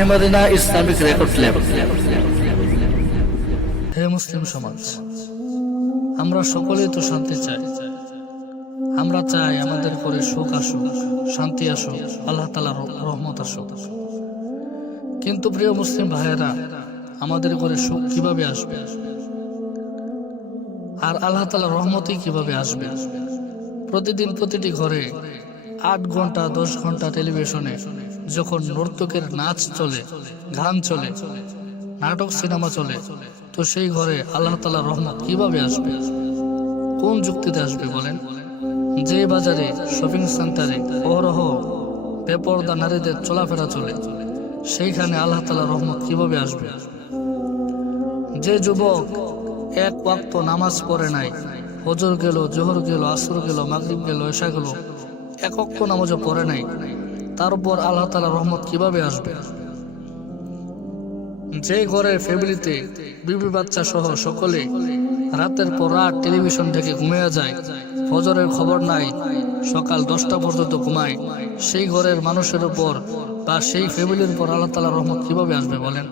মাহেমাদিনা Islamic record level. হে মুসলিম সমাজ, আমরা সকলেই তো শান্তি চাই। আমরা চাই আমাদের করে সুখ আসুক, শান্তি আসুক, আল্লাহ তালার রহমত আসুক। কিন্তু প্রিয় মুসলিম ভাইয়েরা, আমাদের করে সুখ কীভাবে আসবে? আর আল্লাহ তালার রহমতই কীভাবে আসবে? প্রতিদিন প্রতিটি ঘরে আট ঘণ্টা, দশ ঘণ্টা টেলিভিশনে যখন নর্তকের নাচ চলে, গান চলে, নাটক, সিনেমা চলে, তো সেই ঘরে আল্লাহ তালা রহমত কীভাবে আসবে? কোন যুক্তিতে আসবে বলেন? যে বাজারে শপিং সেন্টারে অহরহ বেপরদা নারীদের চলাফেরা চলে, সেইখানে আল্লাহ তালা রহমত কীভাবে আসবে? যে যুবক এক ওয়াক্ত নামাজ পড়ে নাই, হজর গেল, জোহর গেল, আসর গেল, মাগরিব গেল এসা গেল, এক অক্ত নামাজও পড়ে নাই তার উপর আল্লাহ তালা রহমত কীভাবে আসবে? যে ঘরের ফ্যামিলিতে বিবি বাচ্চা সহ সকলে রাতের পর রাত টেলিভিশন থেকে ঘুমিয়ে যায়, ফজরের খবর নাই, সকাল দশটা পর্যন্ত ঘুমায়, সেই ঘরের মানুষের উপর বা সেই ফ্যামিলির উপর আল্লাহ তালা রহমত কীভাবে আসবে বলেন?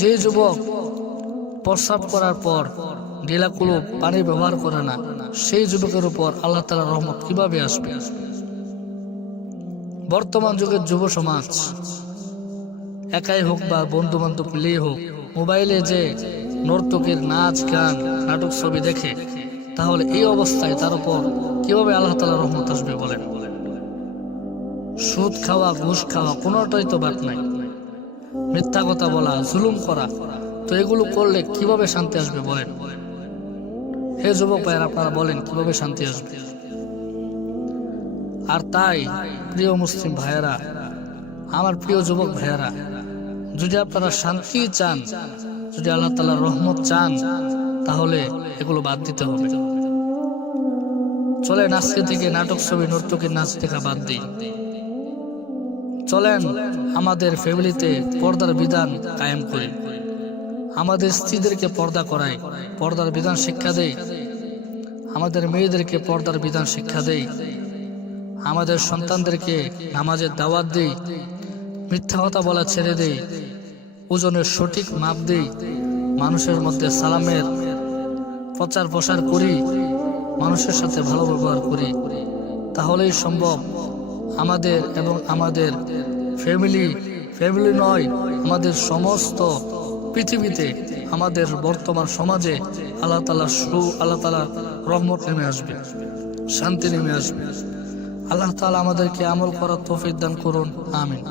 যে যুবক প্রস্রাব করার পর ঢিলাকুলো পানি ব্যবহার করে না, সেই যুবকের উপর আল্লাহ তালা রহমত কীভাবে আসবে? বর্তমান যুগের যুব সমাজ। একাই হোক বা বন্ধু বান্ধব হোক, মোবাইলে যে নর্তকের নাচ, গান, নাটক ছবি দেখে, তাহলে এই অবস্থায় তার উপর কীভাবে আল্লাহ তালা রহমত আসবে বলেন? সুদ খাওয়া, ঘুষ খাওয়া কোনোটাই তো বাদ নাই। মিথ্যা কথা বলা, জুলুম করা, তো এগুলো করলে কীভাবে শান্তি আসবে বলেন? হে যুবক ভাইয়ের, আপনারা বলেন কীভাবে শান্তি আসবে? আর তাই, প্রিয় মুসলিম ভাইয়েরা, আমার প্রিয় যুবক ভাইয়েরা, যদি আপনারা শান্তি চান, যদি আল্লাহ তালার রহমত চান, তাহলে এগুলো বাদ দিতে হবে। চলেন আজকে থেকে নাটক ছবি নর্তকীর নাচ দেখা বাদ দিই। চলেন আমাদের ফ্যামিলিতে পর্দার বিধান কায়েম করি। আমাদের স্ত্রীদেরকে পর্দা করাই, পর্দার বিধান শিক্ষা দেই। আমাদের মেয়েদেরকে পর্দার বিধান শিক্ষা দেই। আমাদের সন্তানদেরকে নামাজের দাওয়াত দিই, মিথ্যা কথা বলা ছেড়ে দিই, ওজনের সঠিক মাপ দিই, মানুষের মধ্যে সালামের প্রচার প্রসার করি, মানুষের সাথে ভালো ব্যবহার করি। তাহলেই সম্ভব। আমাদের এবং আমাদের ফ্যামিলি ফ্যামিলি নয়, আমাদের সমস্ত পৃথিবীতে, আমাদের বর্তমান সমাজে আল্লাহ তালা সু, আল্লাহ তালা রহমত নেমে আসবে, শান্তি নেমে আসবে। আল্লাহ তালা আমাদেরকে আমল করার তৌফিক দান করুন আমিন।